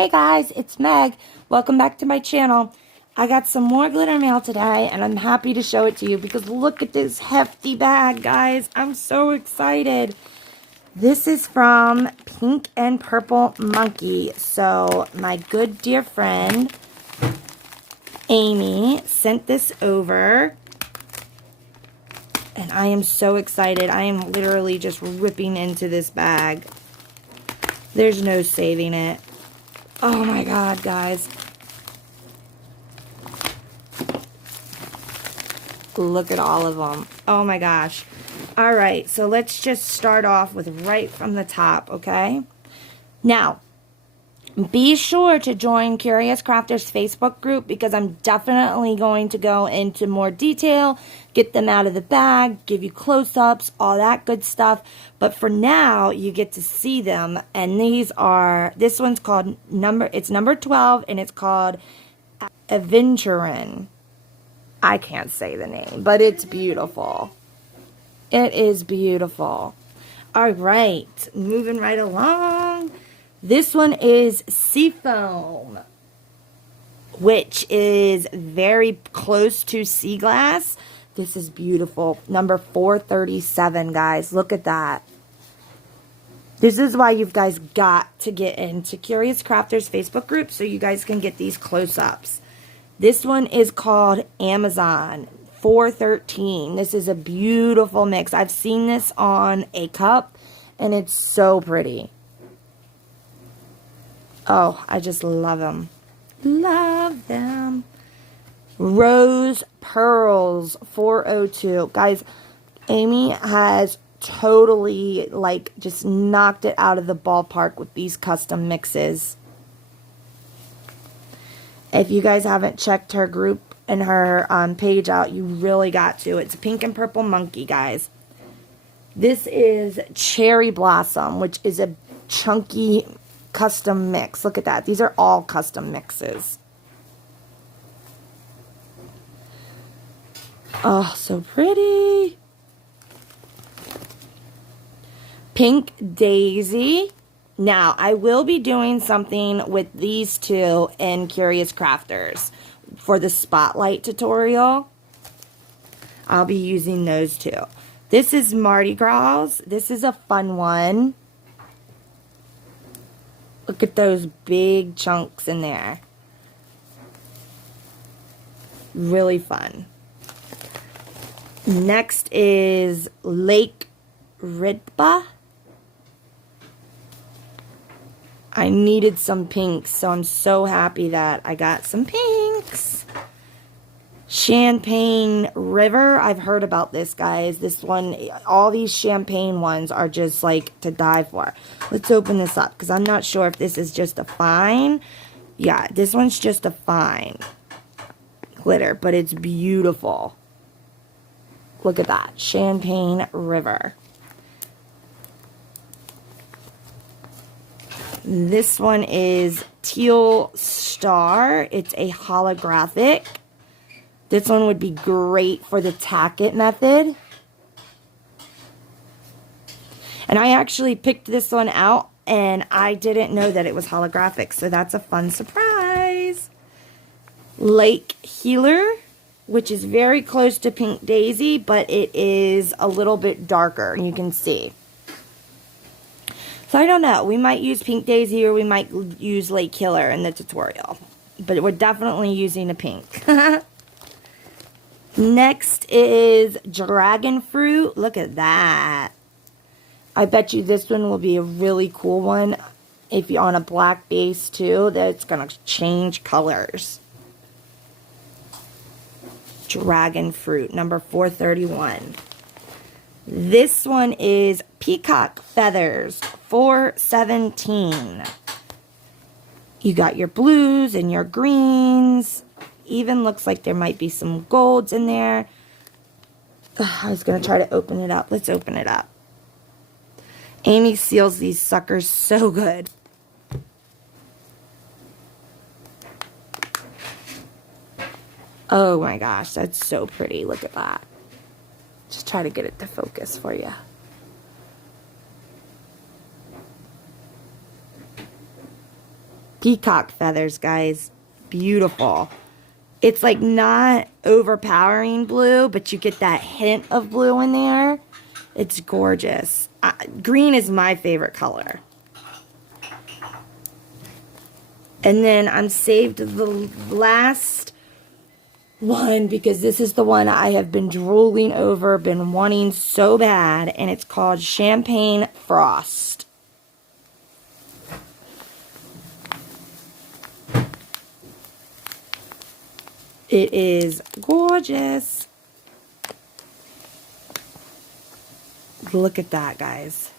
Hey guys, it's Meg. Welcome back to my channel. I got some more glitter mail today and I'm happy to show it to you because look at this hefty bag, guys. I'm so excited. This is from Pink and Purple Monkey. So my good dear friend Amy sent this over and I am so excited. I am literally just ripping into this bag. There's no saving it. Oh my god, guys. Look at all of them. Oh my gosh. Alright, so let's just start off with right from the top, okay? Now, be sure to join Curious Crafters Facebook group because I'm definitely going to go into more detail, get them out of the bag, give you close-ups, all that good stuff. But for now, you get to see them. And these are, this one's called it's number 12 and it's called Aventurin. I can't say the name, but it's beautiful. It is beautiful. All right, moving right along. This one is Seafoam, which is very close to sea glass. This is beautiful. Number 437, guys. Look at that. This is why you guys got to get into Curious Crafters Facebook group so you guys can get these close-ups. This one is called Amazon 413. This is a beautiful mix. I've seen this on a cup, and it's so pretty. Oh, I just love them. Love them. Rose Pearls 402. Guys, Amy has totally, like, just knocked it out of the ballpark with these custom mixes. If you guys haven't checked her group and her page out, you really got to. It's a Pink and Purple Monkey, guys. This is Cherry Blossom, which is a chunky custom mix. Look at that. These are all custom mixes. Oh, so pretty. Pink Daisy. Now, I will be doing something with these two in Curious Crafters for the Spotlight tutorial. I'll be using those two. This is Mardi Gras. This is a fun one. Look at those big chunks in there. Really fun. Next is Lake Ripa. I needed some pinks, so I'm so happy that I got some pinks. Champagne River. I've heard about this, guys. This one, all these champagne ones are just like to die for. Let's open this up because I'm not sure if this is just a fine. Yeah, this one's just a fine glitter, but it's beautiful. Look at that. Champagne River. This one is Teal Star. It's a holographic. This one would be great for the tack it method. And I actually picked this one out and I didn't know that it was holographic. So that's a fun surprise. Lake Healer, which is very close to Pink Daisy, but it is a little bit darker. You can see. So I don't know. We might use Pink Daisy or we might use Lake Healer in the tutorial. But we're definitely using a pink. Next is Dragon Fruit. Look at that. I bet you this one will be a really cool one. If you're on a black base too, that's going to change colors. Dragon Fruit, number 431. This one is Peacock Feathers, 417. You got your blues and your greens. Even looks like there might be some golds in there. I was going to try to open it up. Let's open it up. Amy seals these suckers so good. Oh my gosh, that's so pretty. Look at that. Just try to get it to focus for you. Peacock feathers, guys. Beautiful. It's like not overpowering blue, but you get that hint of blue in there. It's gorgeous. Green is my favorite color. And then I'm saved the last one because this is the one I have been drooling over, been wanting so bad, and it's called Champagne Frost. It is gorgeous. Look at that, guys.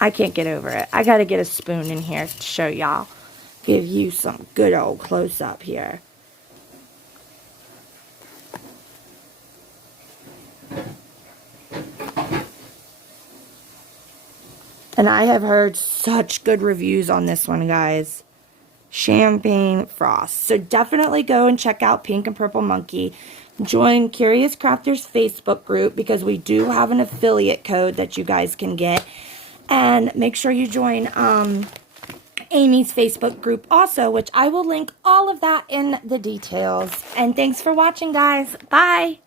I can't get over it. I got to get a spoon in here to show y'all. Give you some good old close-up here. And I have heard such good reviews on this one, guys. Champagne Frost. So definitely go and check out Pink and Purple Monkey. Join Curious Crafters Facebook group because we do have an affiliate code that you guys can get. And make sure you join Amy's Facebook group also, which I will link all of that in the details. And thanks for watching, guys. Bye.